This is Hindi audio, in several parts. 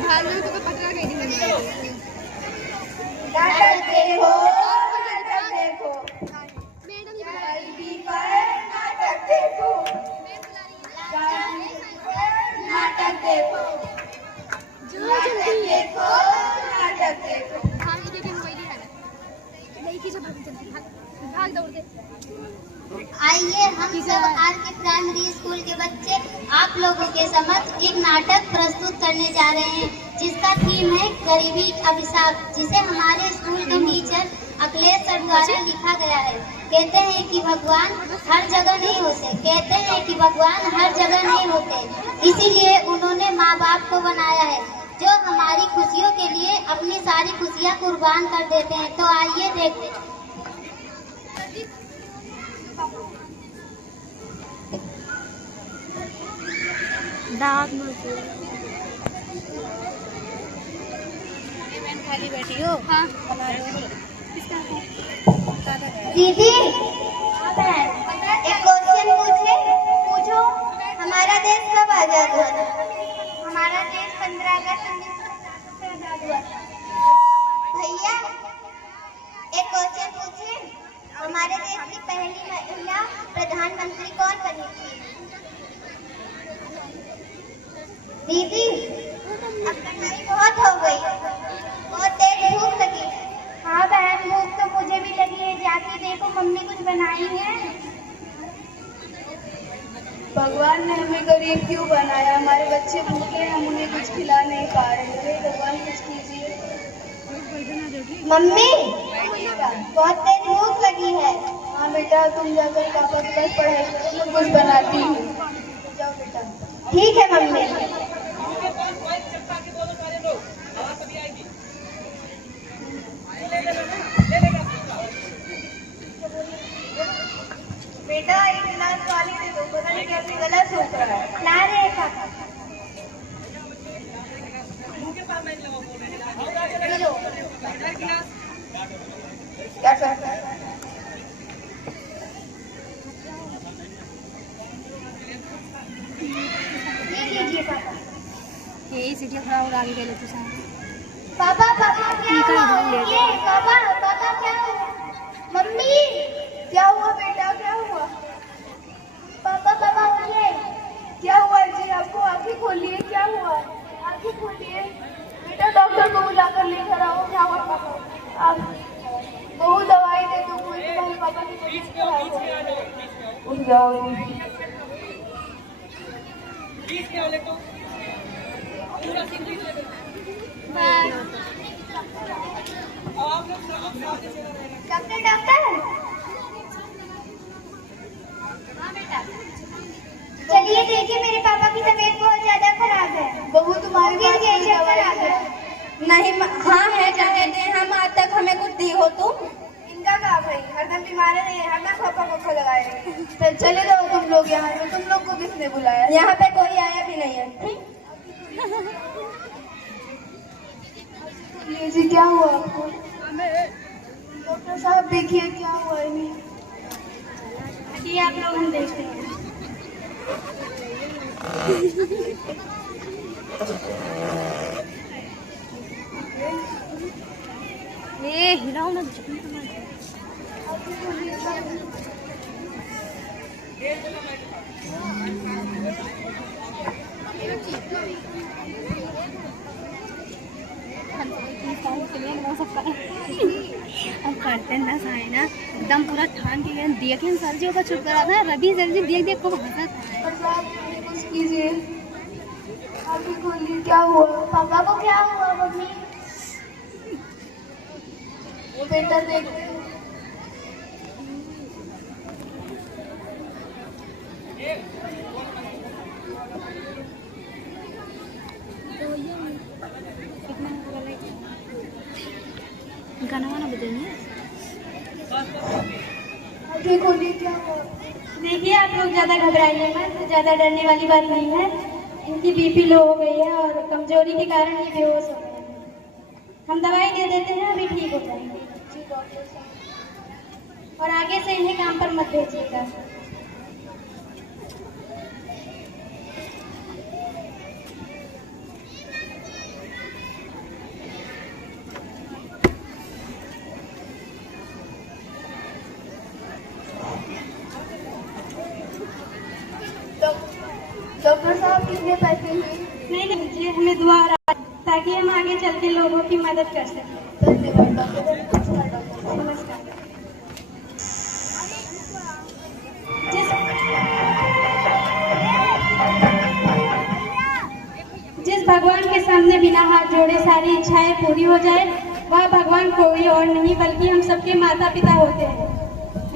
नाटक देखो, नाटक देखो, नाटक देखो, नाटक देखो, नाटक देखो, नाटक देखो। आइए हम सब आर के प्राइमरी स्कूल के बच्चे आप लोगों के समक्ष एक नाटक प्रस्तुत करने जा रहे हैं, जिसका थीम है गरीबी अभिशाप, जिसे हमारे स्कूल के टीचर अखिलेश सर द्वारा लिखा गया है। कहते हैं कि भगवान हर जगह नहीं होते, कहते हैं कि भगवान हर जगह नहीं होते, इसीलिए उन्होंने माँ बाप को बनाया है, जो हमारी खुशियों के लिए अपनी सारी खुशियाँ कुर्बान कर देते हैं। तो आइए देखते हैं। खाली बैठी हो? हाँ। दीदी एक क्वेश्चन पूछो। हमारा देश कब आजाद हुआ था? हमारा देश 15 अगस्त 1947 से आजाद हुआ था। भैया एक क्वेश्चन पूछे, हमारे देश की पहली महिला प्रधानमंत्री कौन बनी थी? दीदी अब कटाई बहुत हो गई, बहुत तेज भूख लगी। हाँ बहन, भूख तो मुझे भी लगी है, जाके देखो मम्मी कुछ बनाई है। भगवान ने हमें गरीब क्यों बनाया? हमारे बच्चे भूखे हैं, हम उन्हें कुछ खिला नहीं पा रहे हैं। भगवान कुछ कीजिए। मम्मी बहुत तेज भूख लगी है। हाँ बेटा, तुम जाकर पापा के पास पढ़ाई करो, मैं कुछ बनाती हूँ। जाओ बेटा। ठीक है मम्मी। बेटा एक गिलास पानी दे दो, पता नहीं कैसे गला सूख रहा है। ला रहे हैं पापा। क्या करता है? ये लीजिए पापा। यही सीटी खराब हो आगे गए तो पापा क्या हुआ? ये पापा क्या हुआ? मम्मी क्या हुआ बेटा, क्या हुआ? पापा उठिए। क्या हुआ जी? आपको आंखें खोलिए, क्या हुआ? आंखें खोलिए बेटा, डॉक्टर को बुलाकर लेकर आओ। क्या हुआ पापा? आप बहुत दवाई दे दो, कोई तुम्हारे पापा की तबीयत खराब हो। उठ जाओ। डॉक्टर हाँ बेटा, चलिए देखिए मेरे पापा की तबीयत बहुत ज्यादा खराब है। बहू तुम्हारी बात खराब है। नहीं हाँ है, क्या कहते हैं हम आज तक हमें कुछ दी हो तुम? इनका काम है, हरदम बीमार नहीं है, हरदम पापा को लगाए रहे। चले जाओ तुम लोग यहाँ से। तुम लोग को किसने बुलाया? यहाँ पे कोई आया भी नहीं है। जी क्या हुआ आपको? डॉक्टर साहब देखिए क्या हुआ इन्हें। जी आप लोग हम देखते हैं। ये हिलाओ ना। अब करते ना साए ना एकदम पूरा ठान के देखें सर्जियों का चुप करा था। रवि सर्जी देख खूब हंसा था। कुछ कीजिए, आंखें खोलिए, क्या हुआ? पापा को क्या हुआ? मम्मी वो बेटा देखते गाना वाना बजाइए। आंखें खोलिए, क्या हुआ? देखिए आप लोग ज्यादा घबराइए मत, ज्यादा डरने वाली बात नहीं है। इनकी बीपी लो हो गई है और कमजोरी के कारण ये बेहोश हो गए हैं। हम दवाई दे देते हैं, अभी ठीक हो जाएंगे। जी डॉक्टर साहब। और आगे से इन्हें काम पर मत भेजिएगा। इतने पैसे हुए? नहीं लीजिए, हमें दुआ और ताकि हम आगे चल के लोगों की मदद कर सकें। धन्यवाद डॉक्टर। नमस्कार डॉक्टर। नमस्कार। जिस भगवान के सामने बिना हाथ जोड़े सारी इच्छाएं पूरी हो जाए, वह भगवान कोई और नहीं बल्कि हम सबके माता पिता होते हैं।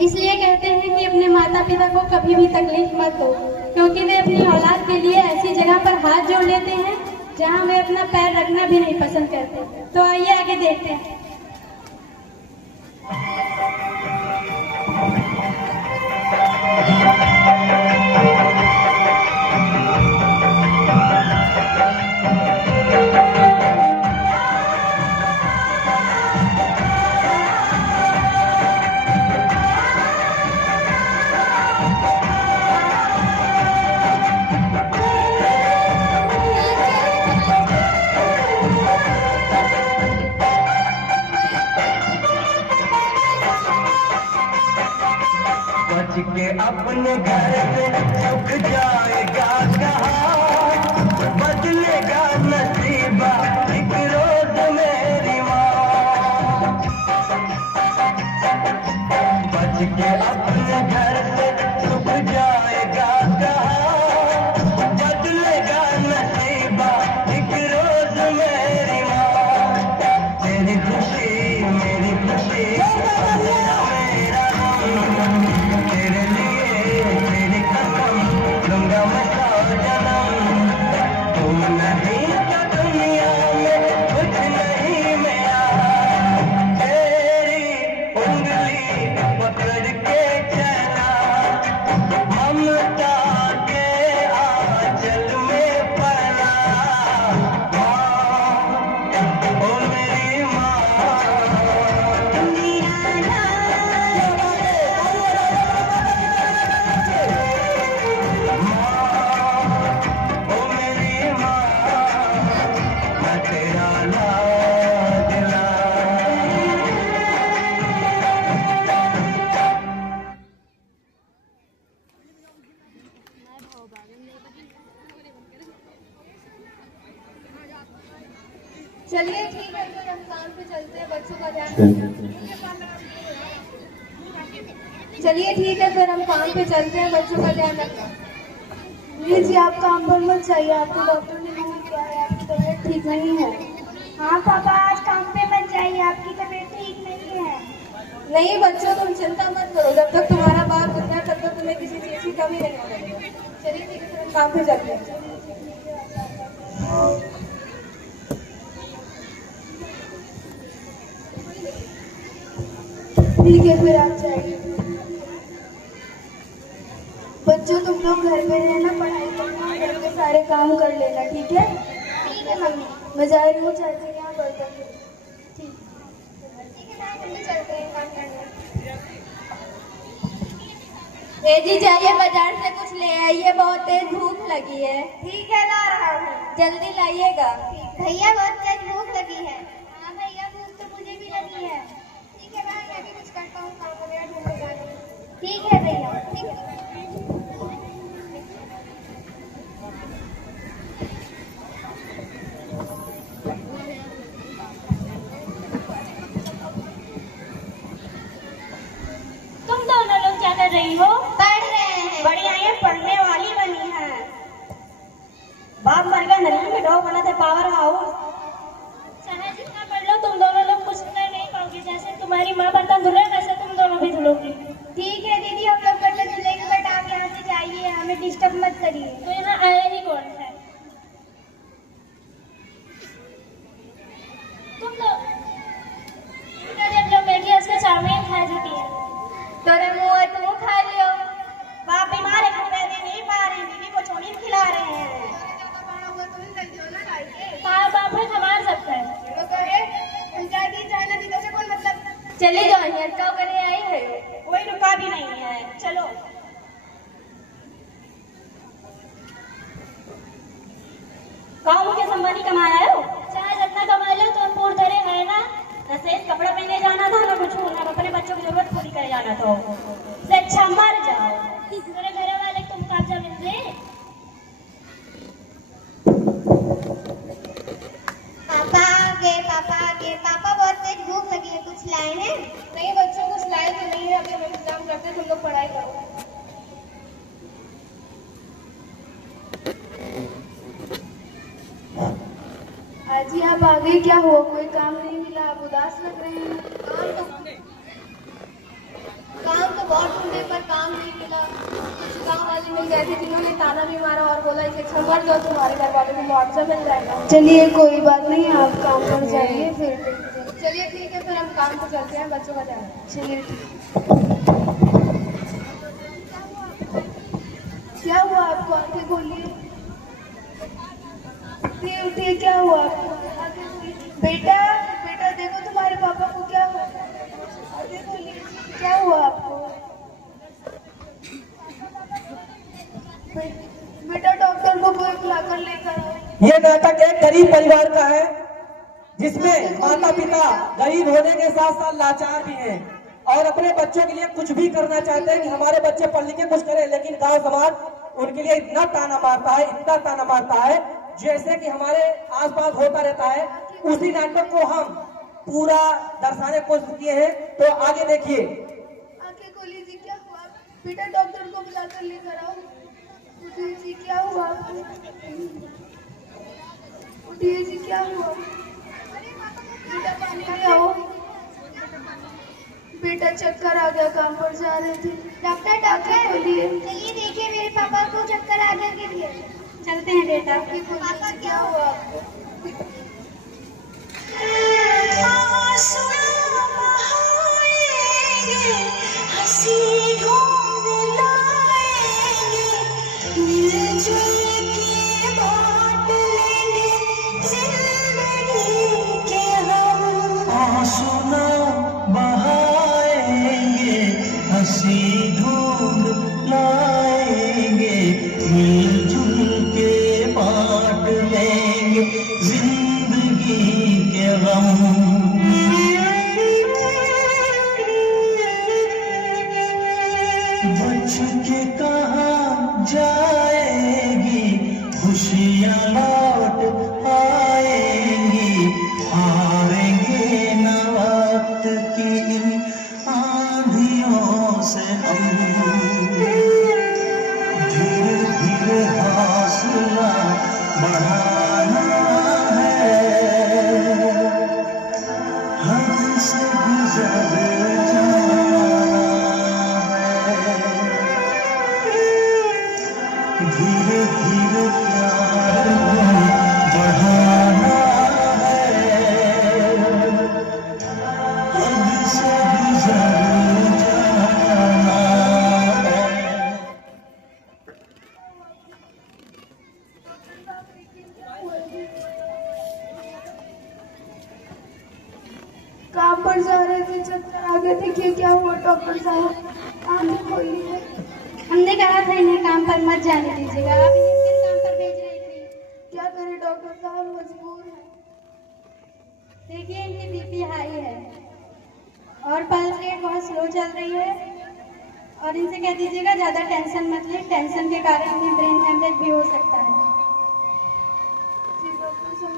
इसलिए कहते हैं कि अपने माता पिता को कभी भी तकलीफ मत दो, क्योंकि वे अपनी औलाद के लिए ऐसी जगह पर हाथ जोड़ लेते हैं जहां वे अपना पैर रखना भी नहीं पसंद करते। तो आइए आगे देखते हैं। बच के अपने घर से सुख जाएगा कहाँ, बदलेगा नसीबा एक रोज मेरी माँ। बच के अपने घर से सुख जाएगा कहाँ, बदलेगा नसीबा एक रोज मेरी माँ। तेरी खुशी मेरी खुशी चलिए ठीक है, फिर हम काम पे चलते हैं, बच्चों का ध्यान चलिए ठीक है, फिर हम काम पे चलते हैं, बच्चों का ध्यान रखना। लीजिए, आप काम पर मत जाइए, आपको डॉक्टर ने बोल दिया है आपकी तबीयत ठीक नहीं है। हाँ पापा, आज काम पे मत जाइए, आपकी तबीयत ठीक नहीं है। नहीं बच्चों, तुम चिंता मत करो, जब तक तुम्हारा बाप जिंदा है तब तक तुम्हें किसी चीज की कमी नहीं होगी। चलिए ठीक है, फिर हम काम पे चलते हैं। ठीक है, फिर आप जाइए। बच्चों, तुम लोग घर में रहना, पढ़ाई करना, घर के सारे काम कर लेना, ठीक है? ठीक है मम्मी। मैं जा रही हूँ चाची के यहाँ बर्तन धोने। ठीक है, हम भी चलते हैं काम करने। जी जाइए, बाजार से कुछ ले आइए, बहुत तेज धूप लगी है। ठीक है, ला रहा हूँ। जल्दी लाइएगा। भैया बहुत तेज भूख लगी है। हाँ भैया, भूख तो मुझे भी लगी है। ठीक है, मैं भी कुछ करता हूँ, काम वगैरह ढूंढने जाने। ठीक है भैया, ठीक है। तुम दोनों लोग क्या कर रही हो? पढ़ रहे हैं। बढ़िया, ये पढ़ने वाली बनी है। बाप मर गया, नली में डॉग बना थे पावर हाउस। चाहे जितना पढ़ लो, तुम दोनों लोग कुछ कर नहीं पाओगे। जैसे तुम्हारी माँ बर्तन धुले, वैसे तुम दोनों भी धुलोगी। ठीक है दीदी, हम लोग बर्तन धुलेंगे, बट आप यहाँ से जाइए, हमें डिस्टर्ब मत करिए। तो यहाँ आया ही कौन है? तुम लोग जब लोग बैठी उसके चाउमीन खा जाती है। तोरे मुँह तुम खा लियो। बाप बीमार है, तुम रहने नहीं पा रहे, बीवी को छोड़ी खिला रहे हैं। बाप है, संभाल सकता है। चले जाओ, अटकाव करे आई है। कोई रुका भी नहीं है, चलो। गाँव के संबंधी कमाया हो, चाहे जितना कमा लो, तुम पूर धरे है ना। जैसे कपड़ा पहने जाना था ना, कुछ ना अपने बच्चों की जरूरत पूरी करे जाना था। से अच्छा मर जाओ। तेरे घर वाले तुम कब्जा मिल दे। लाए हैं? नहीं बच्चों को सिलाई तो नहीं है, अभी हम इंतजाम करते हैं, तुम लोग पढ़ाई करो। आजी आप आगे क्या हुआ? कोई काम नहीं मिला, आप उदास लग रहे हैं। काम तो बहुत ढूंढे पर काम नहीं मिला। कुछ गाँव वाले मिल गए थे जिन्होंने ताना भी मारा और बोला इसे छोड़ दो, तुम्हारे घर वालों को मुआवजा मिल जाएगा। चलिए कोई बात नहीं, आप काम पर जाइए फिर देखते हैं। चलिए ठीक है, फिर हम काम पर चलते हैं, बच्चों का ध्यान रखें। चलिए क्या हुआ आपको? आंखें खोलिए, उठिए, क्या हुआ आपको? आंखें खोलिए। बेटा बेटा देखो तुम्हारे पापा को क्या हुआ? आंखें खोलिए, क्या हुआ आपको? बेटा डॉक्टर को कोई बुलाकर लेकर आओ। ये नाटक एक गरीब परिवार का है जिसमें माता पिता गरीब होने के साथ साथ लाचार भी हैं और अपने बच्चों के लिए कुछ भी करना चाहते हैं कि हमारे बच्चे पढ़ लिख के कुछ करें, लेकिन गांव समाज उनके लिए इतना ताना मारता है जैसे कि हमारे आसपास होता रहता है। उसी नाटक को हम पूरा दर्शाने की कोशिश किए हैं, तो आगे देखिए। आंखें खोलिए जी, क्या हुआ? बेटा डॉक्टर को बुलाकर लेकर आओ। उठिए जी, क्या हुआ? उठिए जी, क्या हुआ? बेटा पानी ले आओ। बेटा चक्कर आ गया, काम पर जा रहे थे। डॉक्टर बोलिए। चलिए देखिए मेरे पापा को चक्कर आ गया के लिए। चलते हैं बेटा। पापा क्या हुआ आपको? हंसी ढूंढ लाएंगे, मिलजुल के बांट लेंगे जिंदगी के गम। बच के कहाँ जाएगी, खुशियाँ लौट आएंगी, हारेंगे न वक्त की इन आंधियों से हम। धीरे धीरे हौसला बढ़ाना है, हद से गुजर जाना है। धीरे धीरे प्यार बढ़ाना है, हद से गुजर जाना है। काम पर जा रहे थे, चक्कर आ गए थे। क्या हुआ डॉक्टर साहब? आंखें खोलिए। हमने कहा था इन्हें काम पर मत जाने दीजिएगा, आप इन्हें किस काम पर भेज रही थी? क्या करें डॉक्टर साहब, मजबूर है। देखिए इनकी बीपी हाई है और पल्स रेट बहुत स्लो चल रही है, और इनसे कह दीजिएगा ज्यादा टेंशन मत ले, टेंशन के कारण इन्हें ब्रेन हेमरेज भी हो सकता है। जी डॉक्टर साहब।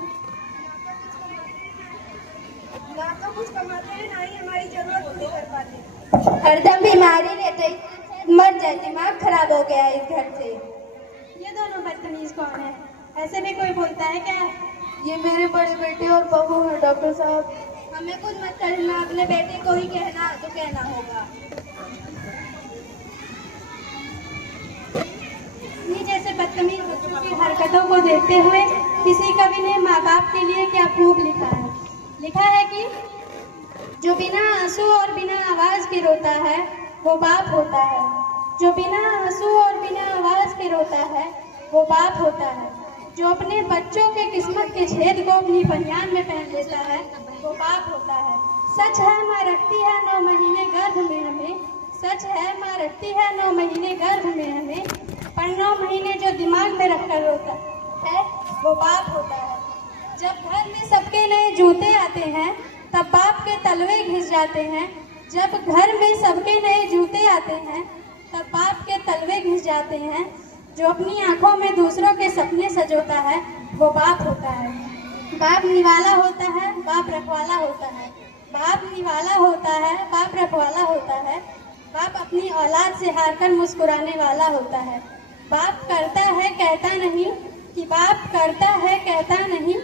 ना तो कुछ कमाते हैं, ना ही हमारी जरूरत पूरी कर पाते। हरदम बीमारी रहते, मर जाए, दिमाग खराब हो गया इस घर से। ये दोनों बदतमीज कौन है? ऐसे भी कोई बोलता है क्या? ये मेरे बड़े बेटे और बहू है डॉक्टर साहब। हमें कुछ मत करना, अपने बेटे को ही कहना तो कहना होगा। ये जैसे बदतमीज बच्चों की हरकतों को देखते हुए किसी कवि ने माँ बाप के लिए क्या खूब लिखा है कि जो बिना आंसू और बिना आवाज के रोता है वो बाप होता है, जो बिना आंसू और बिना आवाज के रोता है वो बाप होता है, जो अपने बच्चों के किस्मत के छेद को अपनी बनियान में पहन लेता है वो बाप होता है। सच है माँ रखती है 9 महीने गर्भ में हमें, सच है माँ रखती है 9 महीने गर्भ में हमें, पर 9 महीने जो दिमाग में रखकर रोता है वो बाप होता है। जब घर में सबके नए जूते आते हैं तब बाप के तलवे घिस जाते हैं, जब घर में सबके नए जूते आते हैं तब बाप के तलवे घिस जाते हैं। जो अपनी आंखों में दूसरों के सपने सजोता है वो बाप होता है। बाप निवाला होता है, बाप रखवाला होता है, बाप निवाला होता है, बाप रखवाला होता है। बाप अपनी औलाद से हारकर मुस्कुराने वाला होता है। बाप करता है कहता नहीं, कि बाप करता है कहता नहीं,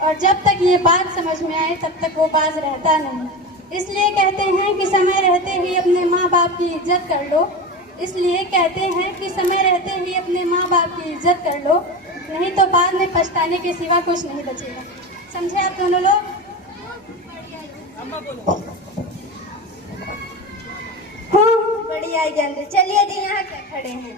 और जब तक ये बात समझ में आए तब तक वो बाज रहता नहीं। इसलिए कहते हैं कि समय रहते ही अपने माँ बाप की इज्जत कर लो। इसलिए कहते हैं कि समय रहते ही अपने माँ बाप की इज्जत कर लो, नहीं तो बाद में पछताने के सिवा कुछ नहीं बचेगा। समझे आप दोनों लोग? हाँ, बढ़िया ही जानते। चलिए जी, यहाँ क्या खड़े हैं?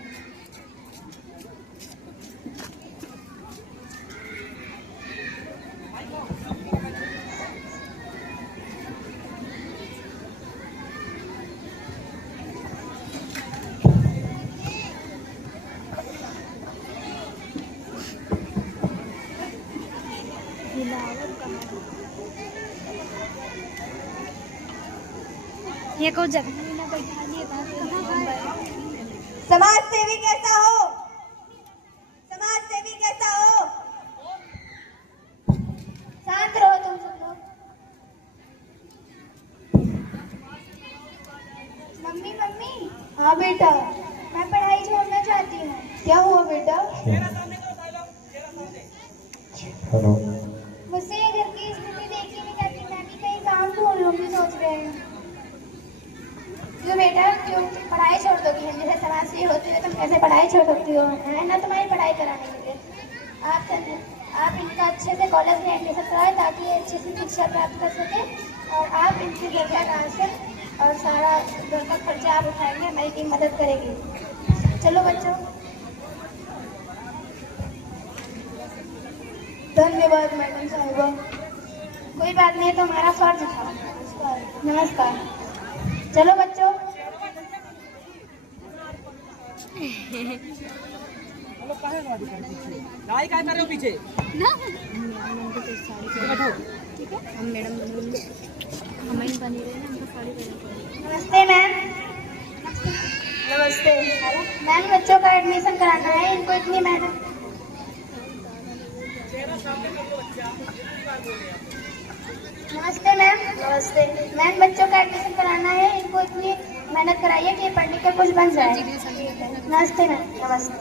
ये को जगह समाज सेवी कैसा हो? समाज सेवी कैसा हो? शांत रहो तुम सब लोग। Mummy mummy. हाँ बेटा, मैं पढ़ाई छोड़ना चाहती हूँ। क्या हुआ बेटा? हेलो। मुझसे ये घर की स्थिति देखी नहीं जाती। मैं भी कहीं काम ढूंढ लूंगी सोच रहे हैं। क्यों बेटा, क्यों पढ़ाई छोड़ दोगी? हम जैसे समाज से होती है तुम कैसे पढ़ाई छोड़ सकती हो? है ना तुम्हारी पढ़ाई कराने के लिए। आप इनका अच्छे से कॉलेज में एडमिशन कराएं ताकि ये अच्छे से शिक्षा प्राप्त कर सके, और आप इनकी जगह ट्रांसफर और सारा घर का खर्चा आप उठाएंगे, हमारी टीम मदद करेगी। चलो बच्चों। धन्यवाद मैडम साहिबा। कोई बात नहीं, तो हमारा फर्ज था। नमस्कार। चलो बच्चों। काय कर रहे हो पीछे? नमस्ते मैम। नमस्ते मैम। बच्चों का एडमिशन कराना है, इनको इतनी मेहनत। नमस्ते मैम। नमस्ते मैम। बच्चों का एडमिशन कराना है, इनको इतनी मेहनत कराइए कि पढ़ लिख कर कुछ बन जाए। नमस्ते मैम। नमस्ते।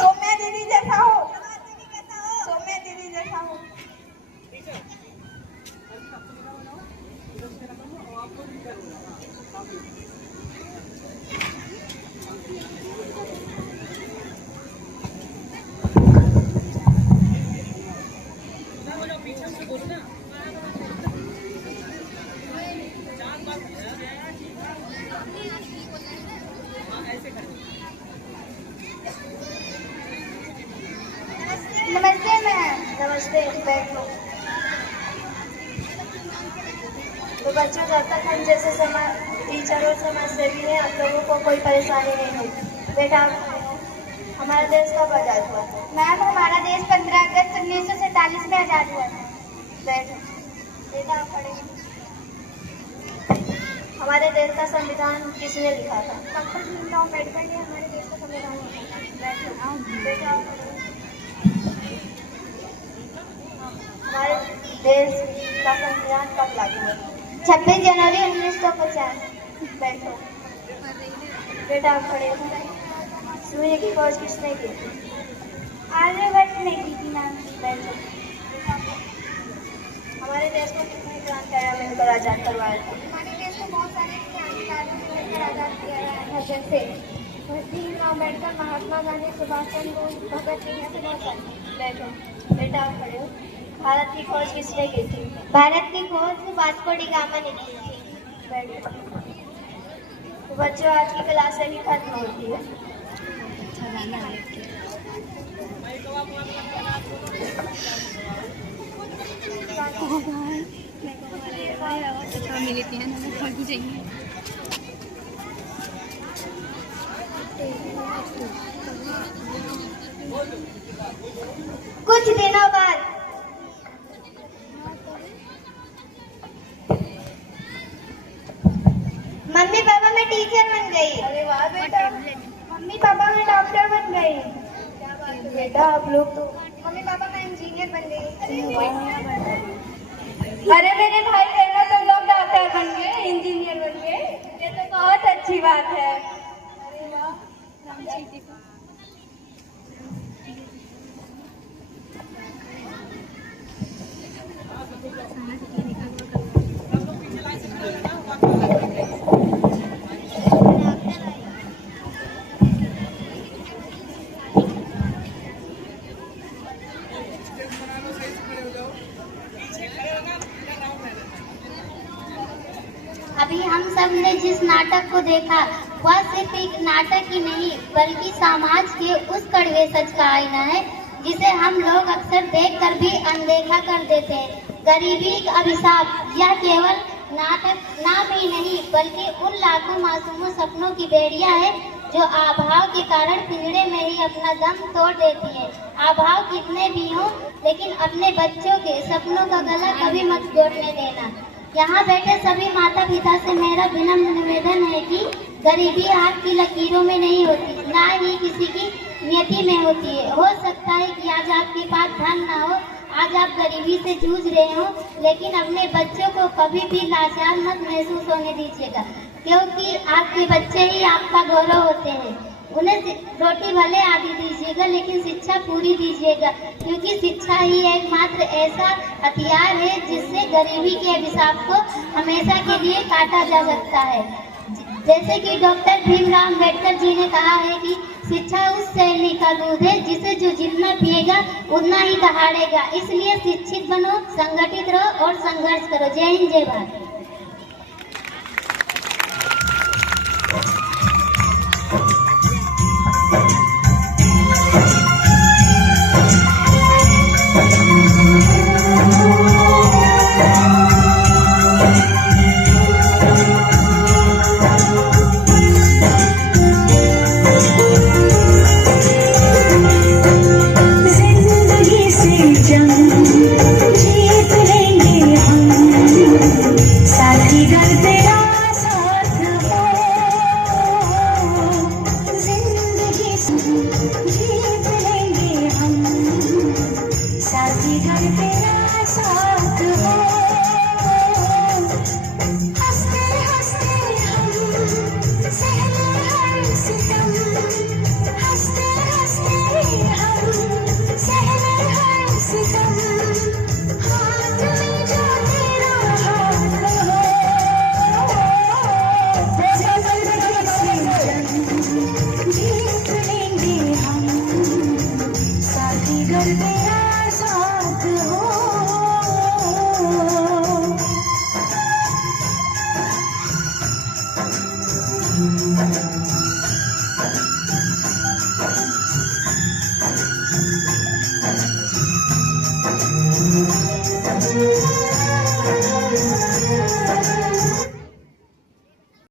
सौम्या दीदी जैसा हो। सौम्या दीदी जैसा हो। नमस्ते मैम। नमस्ते, बैठो। तो बच्चों, जब तक हम जैसे समाज टीचर और समाज सेवी हैं, आप लोगों को कोई परेशानी नहीं होगी। बेटा, हमारा देश कब आज़ाद हुआ? मैम, हमारा देश 15 अगस्त 1947 में आज़ाद हुआ था। बैठो। बेटा, आप पढ़ेंगे। हमारे देश का संविधान किसने लिखा था? डॉक्टर भीमराव अम्बेडकर ने हमारे देश का संविधान लिखा था। बैठो। बेटा, आप पढ़ेंगे। हमारे देश का संविधान कब लागू हुआ? 26 जनवरी 1950। बैठो। बेटा, आप खड़े हो। सूर्य की खोज किसने की थी? आर्यभट्ट ने की थी मैम। बैठो। हमारे देश को कितने क्रांतिकारियों ने मिलकर आजाद करवाया था? हमारे देश को बहुत सारे क्रांतिकारियों ने मिलकर आजाद किया था, जैसे भीमराव अम्बेडकर, महात्मा गांधी, सुभाष चंद्र बोस, भगत सिंह, ऐसे बहुत सारे। बैठो। बेटा, आप खड़े हो। भारत की खोज किसने की थी? भारत की खोज वास्को डी गामा ने की थी। बैठो। तो बच्चों, आज की क्लास यही खत्म होती है। कुछ दिनों बाद मम्मी पापा मैं टीचर बन गई। अरे वाह बेटा। मम्मी पापा मैं डॉक्टर बन गई। क्या बात है बेटा आप लोग तो। मम्मी पापा मैं इंजीनियर बन गई। अरे मेरे भाई बहनों तो लोग डॉक्टर बन गए, इंजीनियर बन गए, ये तो बहुत अच्छी बात है। अभी हम सब ने जिस नाटक को देखा वह सिर्फ एक नाटक ही नहीं बल्कि समाज के उस कड़वे सच का आईना है जिसे हम लोग अक्सर देखकर भी अनदेखा कर देते हैं। गरीबी का अभिशाप यह केवल नाटक नाम ही नहीं बल्कि उन लाखों मासूमों सपनों की बेड़िया है जो अभाव के कारण पिंजड़े में ही अपना दम तोड़ देती है। अभाव कितने भी हों लेकिन अपने बच्चों के सपनों का गला कभी मत तोड़ने देना। यहाँ बैठे सभी माता पिता से मेरा विनम्र निवेदन है कि गरीबी आपकी लकीरों में नहीं होती, ना ही किसी की नियति में होती है। हो सकता है कि आज आपके पास धन ना हो, आज आप गरीबी से जूझ रहे हो, लेकिन अपने बच्चों को कभी भी लाचार मत महसूस होने दीजिएगा, क्योंकि आपके बच्चे ही आपका गौरव होते हैं। उन्हें रोटी भले आधी दीजिएगा लेकिन शिक्षा पूरी दीजिएगा, क्योंकि शिक्षा ही एकमात्र ऐसा हथियार है जिससे गरीबी के अभिशाप को हमेशा के लिए काटा जा सकता है। जैसे कि डॉक्टर भीमराव अम्बेडकर जी ने कहा है कि शिक्षा उस शैली का दूध है जिसे जो जितना पिएगा उतना ही दहाड़ेगा। इसलिए शिक्षित बनो, संगठित रहो और संघर्ष करो। जय हिंद, जय भारत।